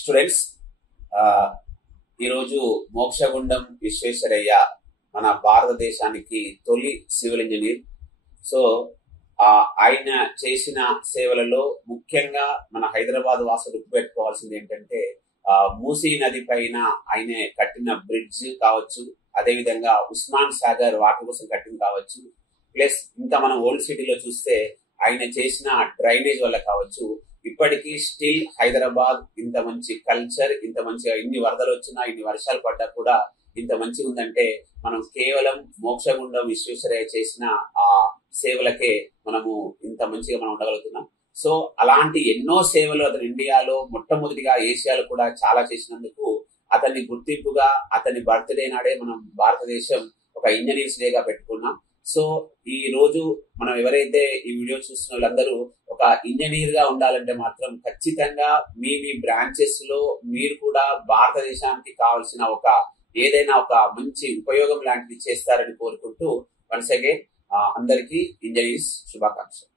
Students, ఈరోజు మోక్షగుండం విశ్వేశ్వరయ్య మన భారతదేశానికి తొలి సివిల్ ఇంజనీర్. సో ఆయన చేసిన సేవలలో ముఖ్యంగా మన హైదరాబాద్ వాసులు గుర్తుపెట్టుకోవాల్సింది ఏంటంటే మూసీ నది పైన ఆయన కట్టిన బ్రిడ్జ్ కావచ్చు, అదేవిధంగా ఉస్మాన్ సాగర్ వాటర్ కోసం కట్టింది కావచ్చు, ప్లస్ ఇంకా మనం ఓల్డ్ సిటీలో చూస్తే ఆయన చేసిన డ్రైనేజ్ వల్ల కావచ్చు, ఇప్పటికీ స్టిల్ హైదరాబాద్ ఇంత మంచి కల్చర్, ఇంత మంచిగా ఇన్ని వరదలు వచ్చినా ఇన్ని వర్షాలు పడ్డా కూడా ఇంత మంచిగా ఉందంటే మనం కేవలం మోక్షగుండం విశ్వేశ్వరయ్య చేసిన ఆ సేవలకే మనము ఇంత మంచిగా మనం ఉండగలుగుతున్నాం. సో అలాంటి ఎన్నో సేవలు అతను ఇండియాలో మొట్టమొదటిగా ఏషియాలో కూడా చాలా చేసినందుకు అతన్ని గుర్తింపుగా అతని బర్త్డే నాడే మనం భారతదేశం ఒక ఇంజనీర్స్ డేగా పెట్టుకున్నాం. సో ఈ రోజు మనం ఎవరైతే ఈ వీడియో చూస్తున్న వాళ్ళందరూ ఒక ఇంజనీర్ గా ఉండాలంటే మాత్రం ఖచ్చితంగా మీ బ్రాంచెస్ లో మీరు కూడా భారతదేశానికి కావాల్సిన ఒక ఏదైనా ఒక మంచి ఉపయోగం లాంటిది చేస్తారని కోరుకుంటూ వన్స్ అగైన్ అందరికీ ఇంజనీర్స్ శుభాకాంక్షలు.